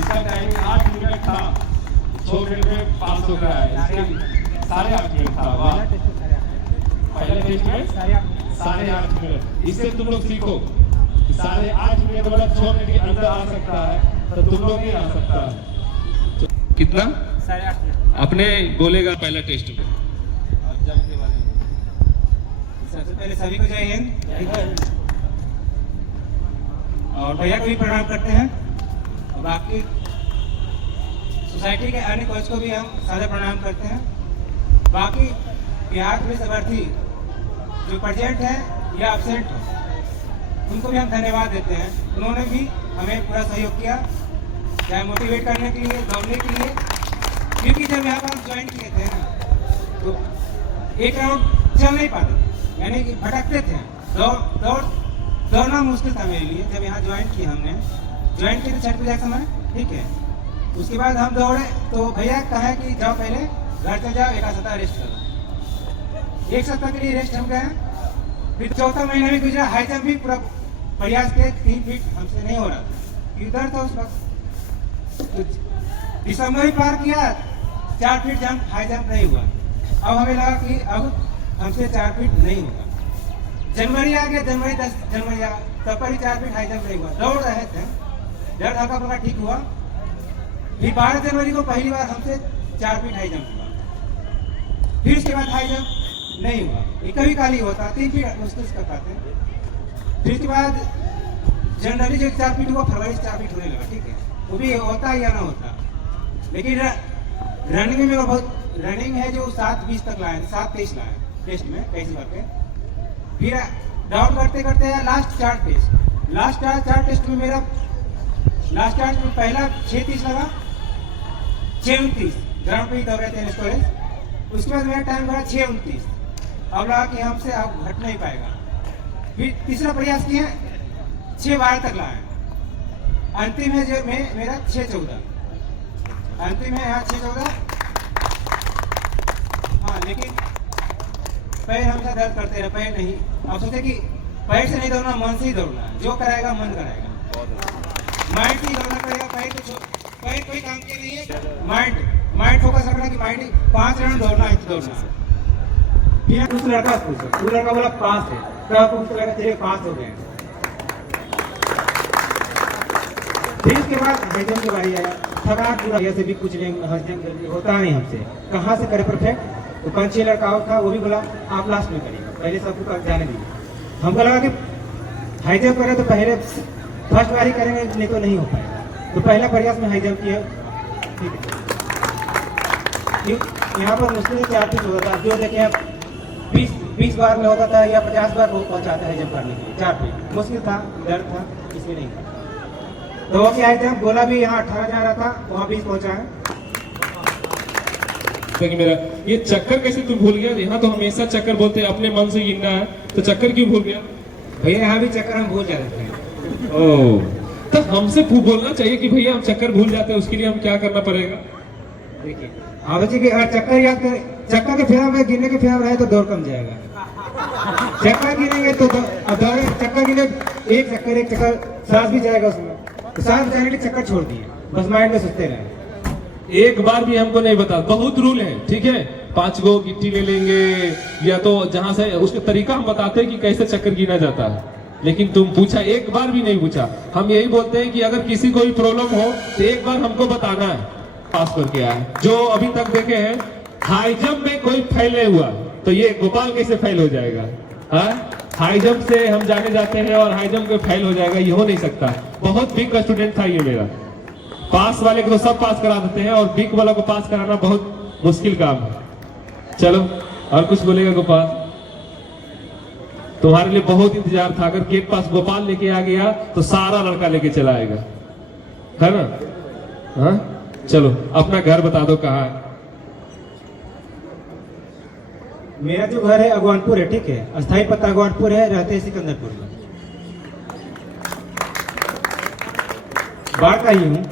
इसका timing 8 minute था, 6 minute में पास हो रहा है। इसके 8.5 मिनट था। वाह, पहले टेस्ट में 8.5 मिनट। इससे तुम लोग सीखो 8.5 मिनट मतलब 6 मिनट के अंदर आ सकता है, तो तुम लोग भी आ सकता है। कितना? 8.5 मिनट। अपने बोलेगा पहला टेस्ट में। सबसे पहले सभी को जय हिंद और भैया को भी प्रणाम करते हैं और बाकी सोसाइटी के अन्य कोच को भी हम सादर प्रणाम करते हैं। बाकी बिहार पुलिस अभ्यर्थी जो प्रेजेंट है या एब्सेंट है उनको भी हम धन्यवाद देते हैं। उन्होंने भी हमें पूरा सहयोग किया, चाहे मोटिवेट करने के लिए, दौड़ने के लिए। क्योंकि जब यहाँ पर हम ज्वाइन किए थे ना तो एक राउंड चल नहीं पाते, यानी कि भटकते थे। दौड़ना मुश्किल था मेरे लिए। जब यहाँ ज्वाइन किया हमने, ज्वाइन किए थे छठ पूजा के समय, ठीक है। उसके बाद हम दौड़े तो भैया कहा कि जाओ पहले घर चल जाओ, एक सप्ताह रेस्ट करो। 1 सप्ताह के लिए रेस्ट हम गए। फिर चौथा महीना भी गुजरा, हाई जंप भी पूरा प्रयास किए, 3 फीट हमसे नहीं हो रहा था क्योंकि डर था उस वक्त। दिसंबर ही पार किया, 4 फीट जंप, हाई जंप नहीं हुआ। अब हमें लगा कि अब हमसे 4 फीट नहीं होगा। जनवरी आ गया, जनवरी 10 जनवरी आ, तब पर ही 4 फीट हाई जंप नहीं हुआ। दौड़ रहे थे, डर हल्का फुल्का ठीक हुआ। फिर 12 जनवरी को पहली बार हमसे 4 फीट हाई जंप हुआ। फिर उसके बाद हाई जंप नहीं हुआ, ये कभी काली होता, 3 फीट मुश्किल से कर पाते। फिर उसके बाद जनवरी जो 4 फीट हुआ, फरवरी से 4 फीट होने लगा, ठीक है। वो भी होता या ना होता, लेकिन रनिंग में मेरा बहुत रनिंग है जो 7:20 तक लाए, 7:23 लाए टेस्ट में कैसे करके। फिर डाउन करते करते लास्ट 4 टेस्ट में मेरा लास्ट 4 में पहला 6:30 लगा, 6:29 ग्राउंड पे ही दौड़ रहे थे स्टोरेज। उसके बाद मेरा टाइम लगा 6:29। अब लगा कि हमसे अब घट नहीं पाएगा। फिर तीसरा प्रयास किया, 6:12 तक लाए। अंतिम है जो मेरा 6:14, अंतिम है यहाँ 6:14। हाँ, लेकिन पैर हमेशा दर्द करते रहे, पैर नहीं। अब सोचे कि पैर से नहीं दौड़ना, मन से ही दौड़ना है। जो कराएगा मन कराएगा, माइंड से ही दौड़ना पड़ेगा। पैर कोई काम के नहीं है, माइंड फोकस रखना कि माइंड 5 राउंड दौड़ना है, दौड़ना है। फिर उस लड़का पूछो, वो लड़का बोला पास है, तो आपको उस लड़का चलिए पास हो गए। फिर उसके बाद हजम की बारी आया, थकान पूरा ऐसे भी कुछ नहीं, हजम होता नहीं हमसे, कहाँ से करे परफेक्ट। तो 5-6 लड़का और था, वो भी बोला आप लास्ट में करिएगा, पहले सबको जाने दीजिए। हमको लगा कि हाई जंप करें तो पहले फर्स्ट बारी करेंगे, नहीं तो नहीं हो पाएगा। तो पहला प्रयास में हाई जंप किया, ठीक है। यहाँ पर मुश्किल 4 फीट होता था, जो देखे 20 बार में होता था या 50 बार वो पहुँचाता है जंप करने के लिए। 4 फीट मुश्किल था, डर था, इसलिए नहीं था। तो वो क्या हाई जंप बोला भी यहाँ 18 जा रहा था, वहाँ 20 पहुँचा है। मेरा ये चक्कर कैसे तू भूल गया? यहाँ तो हमेशा चक्कर बोलते हैं, अपने मन से गिनना है, तो चक्कर क्यों भूल गया? भैया यहाँ भी चक्कर हम भूल जाते हैं। ओह, तो हमसे बोलना चाहिए कि भैया हम चक्कर भूल जाते हैं, उसके लिए हम क्या करना पड़ेगा? देखिए हाँ बच्चे कि अगर चक्कर याद करें, चक्कर के फेरा में गिनने के फेरा रहे तो दौड़ कम जाएगा। चक्कर गिनेंगे तो दौड़े, चक्कर गिने एक चक्कर सांस भी जाएगा उसमें, तो सांस जाने के चक्कर छोड़ दिए, बस माइंड में सोचते रहे। एक बार भी हमको नहीं बता, बहुत रूल है, ठीक है। 5 गो गिट्टी ले लेंगे या तो जहां से उसका तरीका हम बताते हैं कि कैसे चक्कर गिना जाता है, लेकिन तुम पूछा, एक बार भी नहीं पूछा। हम यही बोलते हैं कि अगर किसी को भी प्रॉब्लम हो तो एक बार हमको बताना है। पास करके आया जो अभी तक देखे हैं, हाई जंप में कोई फेल नहीं हुआ, तो ये गोपाल कैसे फेल हो जाएगा? हाई जंप से हम जाने जाते हैं और हाई जंप में फेल हो जाएगा, ये हो नहीं सकता। बहुत बिग का स्टूडेंट था ये मेरा। पास वाले को तो सब पास करा देते हैं और बिग वाला को पास कराना बहुत मुश्किल काम है। चलो, और कुछ बोलेगा गोपाल? तुम्हारे लिए बहुत इंतजार था, अगर गेट पास गोपाल लेके आ गया तो सारा लड़का लेके चला आएगा, है ना? हाँ, चलो अपना घर बता दो कहाँ है। मेरा जो घर है अगवानपुर है, ठीक है। अस्थायी पता अगवानपुर है, रहते हैं सिकंदरपुर में। बाढ़ का ही हूँ।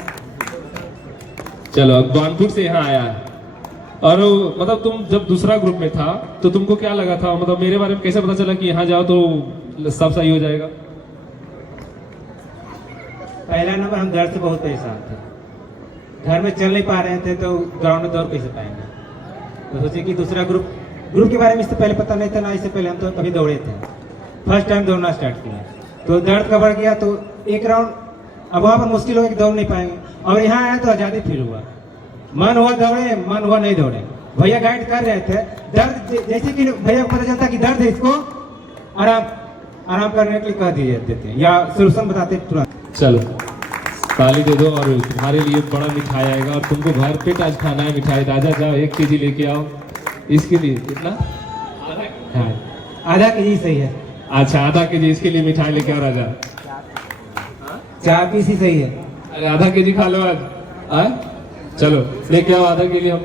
चलो, अगवानपुर से यहाँ आया है। और मतलब तुम जब दूसरा ग्रुप में था तो तुमको क्या लगा था, मतलब मेरे बारे में कैसे पता चला कि यहाँ जाओ तो सब सही हो जाएगा? पहला नंबर हम डर से बहुत परेशान थे, घर में चल नहीं पा रहे थे तो ग्राउंड में दौड़ कैसे पाएंगे। तो सोचे कि दूसरा ग्रुप के बारे में इससे पहले पता नहीं था ना, इससे पहले हम तो कभी दौड़े थे, फर्स्ट टाइम दौड़ना स्टार्ट किया तो दर्द का बढ़ गया। तो एक राउंड अब वहाँ पर मुश्किल हो गया कि दौड़ नहीं पाएंगे, और यहाँ आया तो आज़ादी फील हुआ, मन हुआ दौड़े, मन हुआ नहीं दौड़े। भैया गाइड कर रहे थे, दर्द जैसे कि भैया को पता चलता कि दर्द है, इसको आराम करने के लिए कह दिए देते हैं या सोल्यूशन बताते तुरंत। चलो ताली दे दो, और तुम्हारे लिए बड़ा मिठाई आएगा, और तुमको भर पेट आज खाना है मिठाई। राजा जाओ 1 केजी लेके आओ इसके लिए। कितना? हाँ, आधा केजी सही है। अच्छा आधा केजी इसके लिए मिठाई लेके आओ राजा। 4 पीस ही सही है। अरे आधा केजी खा लो आज। चलो लेके आओ आधा केजी हम